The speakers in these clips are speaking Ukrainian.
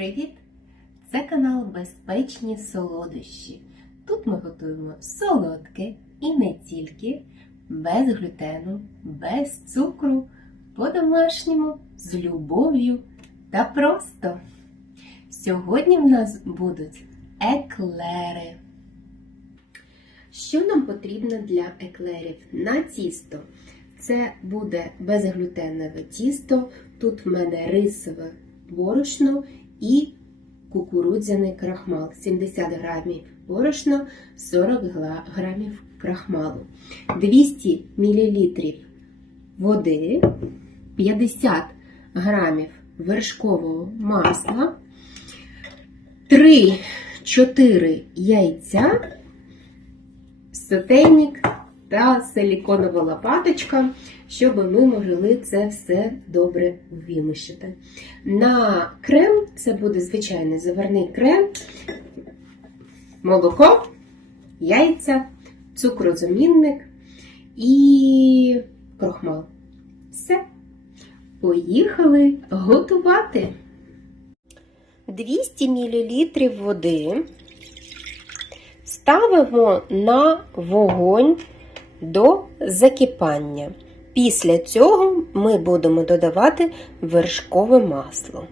Привіт! Це канал Безпечні солодощі. Тут ми готуємо солодке і не тільки, без глютену, без цукру, по-домашньому, з любов'ю та просто. Сьогодні в нас будуть еклери. Що нам потрібно для еклерів на тісто? Це буде безглютенове тісто. Тут в мене рисове борошно і кукурудзяний крахмал. 70 грамів борошна, 40 грамів крахмалу. 200 мл води, 50 грамів вершкового масла, 3-4 яйця, сотейник та силіконова лопаточка, щоб ми могли це все добре вимішати. На крем це буде звичайний заварний крем, молоко, яйця, цукрозамінник і крохмал. Все. Поїхали готувати. 200 мл води ставимо на вогонь до закипання. Після цього ми будемо додавати вершкове масло.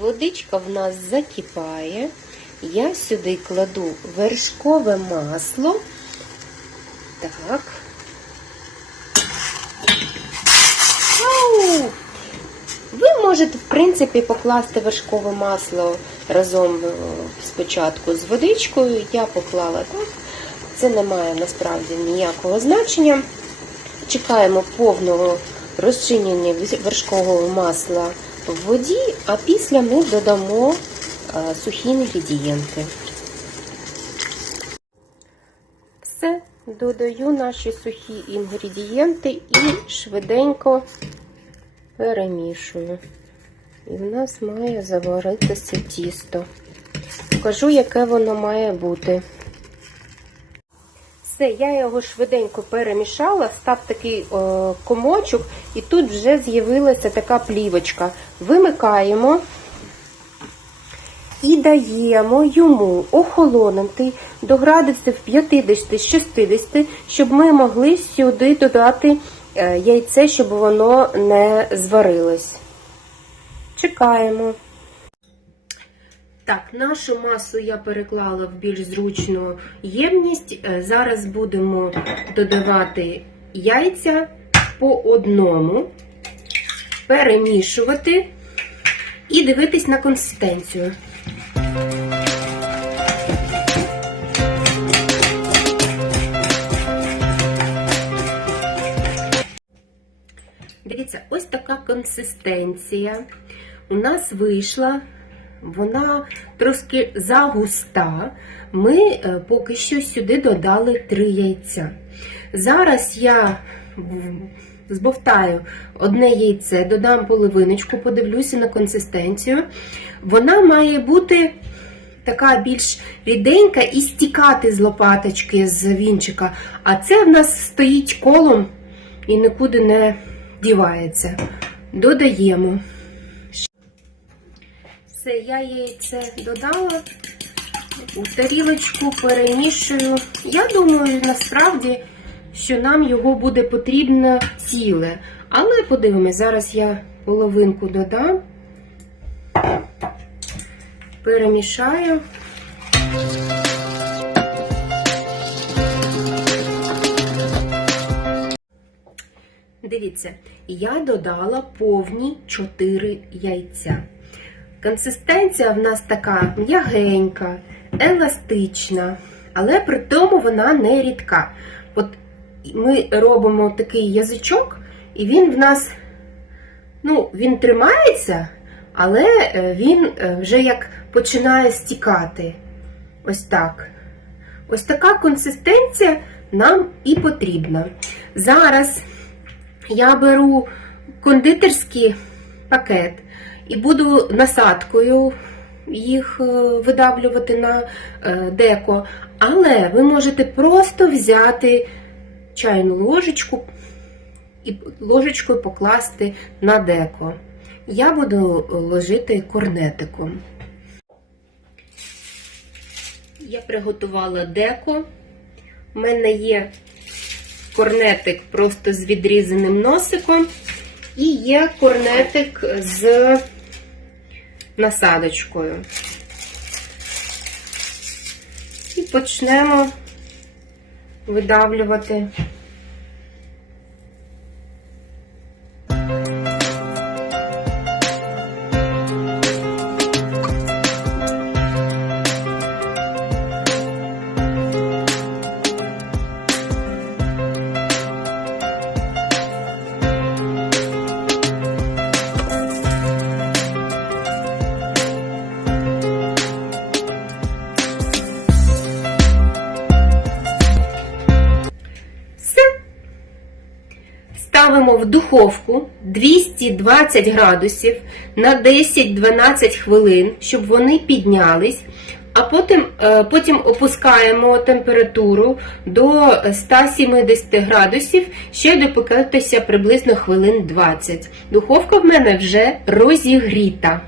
Водичка в нас закипає. Я сюди кладу вершкове масло. Так. Ау! Ви можете, в принципі, покласти вершкове масло разом е, спочатку з водичкою. Я поклала так. Це не має насправді ніякого значення. Чекаємо повного розчинення вершкового масла в воді, а після ми додамо е, сухі інгредієнти. Все, додаю наші сухі інгредієнти і швиденько перемішую. І в нас має заваритися тісто. Покажу, яке воно має бути. Все, я його швиденько перемішала, став такий о, комочок, і тут вже з'явилася така плівочка. Вимикаємо і даємо йому охолонути до градусів 50-60, щоб ми могли сюди додати е, яйце, щоб воно не зварилось. Чекаємо. Так, нашу масу я переклала в більш зручну ємність. Е, Зараз будемо додавати яйця по одному, перемішувати і дивитись на консистенцію. Дивіться, ось така консистенція у нас вийшла. Вона трошки загуста. Ми е, поки що сюди додали три яйця. Зараз я збовтаю одне яйце, додам половиночку, подивлюся на консистенцію. Вона має бути така більш ріденька і стікати з лопаточки, з вінчика. А це в нас стоїть колом і нікуди не дівається. Додаємо. Все, я яйце додала, у тарілочку перемішую. Я думаю, насправді, що нам його буде потрібно ціле. Але подивимось, зараз я половинку додам, перемішаю. Дивіться, я додала повні 4 яйця. Консистенція в нас така м'ягенька, еластична, але при тому вона не рідка. От ми робимо такий язичок, і він в нас, ну, він тримається, але е, він е, вже як починає стікати. Ось так. Ось така консистенція нам і потрібна. Зараз я беру кондитерський пакет і буду насадкою їх е, видавлювати на е, деко. Але ви можете просто взяти чайну ложечку і ложечкою покласти на деко. я буду ложити корнетиком. Я приготувала деко. У мене є корнетик просто з відрізаним носиком, і є корнетик з насадочкою. І почнемо видавлювати. Ставимо в духовку 220 градусів на 10-12 хвилин, щоб вони піднялись. А потім, е, потім опускаємо температуру до 170 градусів, ще допекатися приблизно хвилин 20. Духовка в мене вже розігріта.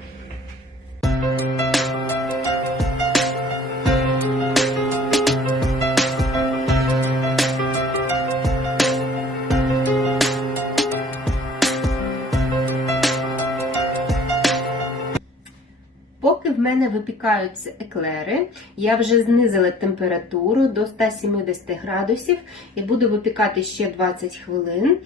Поки в мене випікаються еклери, я вже знизила температуру до 170 градусів і буду випікати ще 20 хвилин.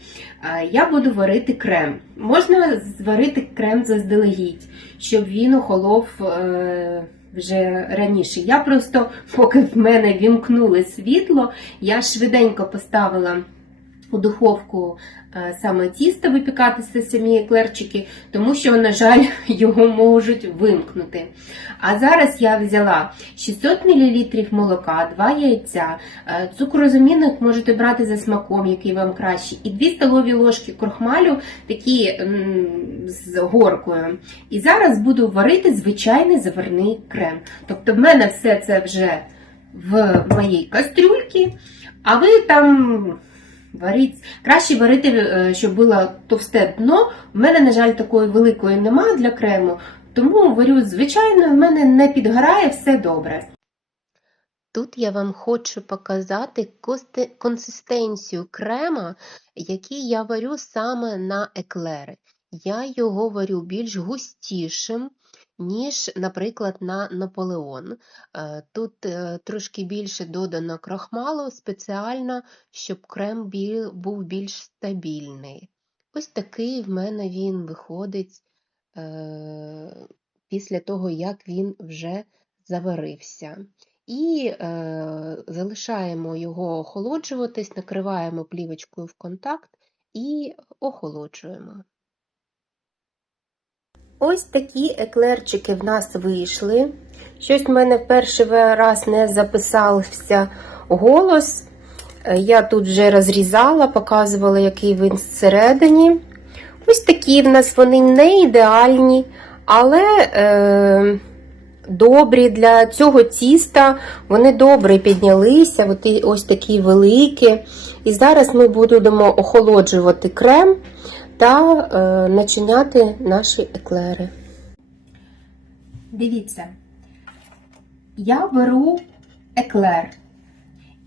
Я буду варити крем. Можна зварити крем заздалегідь, щоб він охолов е, вже раніше. Я просто, поки в мене вімкнули світло, я швиденько поставила у духовку е, саме тісто випікатися самі еклерчики, тому що, на жаль, його можуть вимкнути. А зараз я взяла 600 мл молока, 2 яйця, е, цукрозамінник можете брати за смаком, який вам краще, і 2 столові ложки крохмалю, такі з горкою. І зараз буду варити звичайний заварний крем. Тобто, в мене все це вже в моїй кастрюльці, а ви там. Варіть. Краще варити, е, щоб було товсте дно. У мене, на жаль, такої великої нема для крему, тому варю звичайно, в мене не підгорає все добре. Тут я вам хочу показати консистенцію крема, який я варю саме на еклери. Я його варю більш густішим, ніж, наприклад, на Наполеон. Е, Тут е, трошки більше додано крохмалу спеціально, щоб крем був більш стабільний. Ось такий в мене він виходить е, після того, як він вже заварився. І е, залишаємо його охолоджуватись, накриваємо плівочкою в контакт і охолоджуємо. Ось такі еклерчики в нас вийшли. Щось в мене в перший раз не записався голос. Я тут вже розрізала, показувала, який він всередині. Ось такі в нас вони не ідеальні, але е, добрі для цього тіста. Вони добре піднялися, ось такі великі. І зараз ми будемо охолоджувати крем та е, начиняти наші еклери. Дивіться, я беру еклер,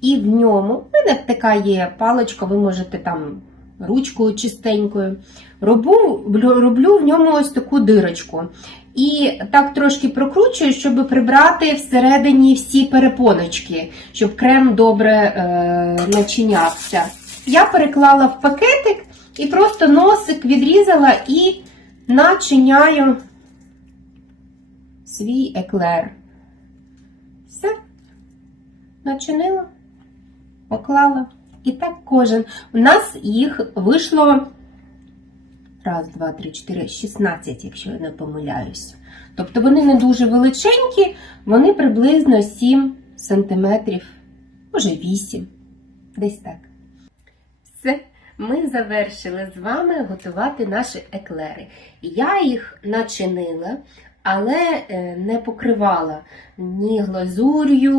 і в ньому, в мене така є паличка, ви можете там ручкою чистенькою. Роблю, роблю в ньому ось таку дирочку. І так трошки прокручую, щоб прибрати всередині всі перепоночки, щоб крем добре е, начинявся. Я переклала в пакетик і просто носик відрізала і начиняю свій еклер. Все, начинила, поклала. І так кожен. У нас їх вийшло раз, два, три, чотири, 16, якщо я не помиляюсь. Тобто вони не дуже величенькі, вони приблизно 7 сантиметрів, може 8, десь так. Ми завершили з вами готувати наші еклери. Я їх начинила, але е, не покривала ні глазур'ю,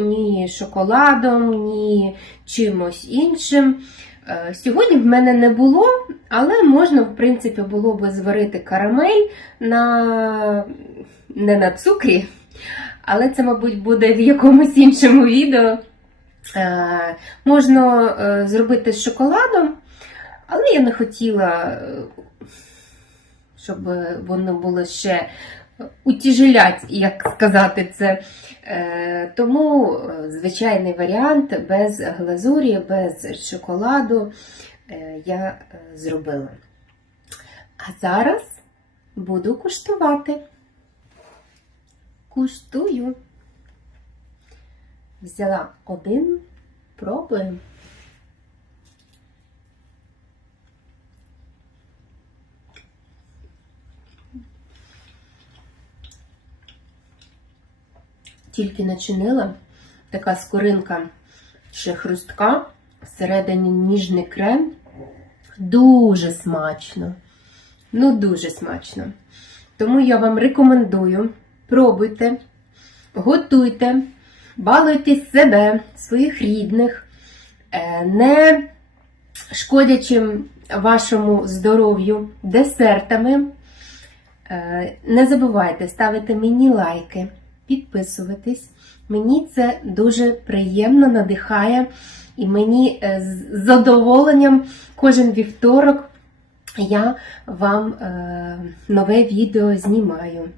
ні шоколадом, ні чимось іншим. Е, Сьогодні в мене не було, але можна, в принципі, було би зварити карамель на не на цукрі, але це, мабуть, буде в якомусь іншому відео. Е, Можна е, зробити з шоколадом, але я не хотіла, е, щоб воно було ще утяжелять, як сказати це. Тому звичайний варіант без глазурі, без шоколаду я зробила. А зараз буду куштувати. Куштую. Взяла один, пробую. Тільки начинила така скоринка ще хрустка, всередині ніжний крем. Дуже смачно. Ну, дуже смачно. Тому я вам рекомендую, пробуйте, готуйте, балуйте себе, своїх рідних, е, не шкодячи вашому здоров'ю десертами. Е, Не забувайте ставити мені лайки, підписуватись. Мені це дуже приємно надихає, і мені е, з задоволенням кожен вівторок я вам нове відео знімаю.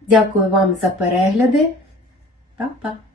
Дякую вам за перегляди. Па-па!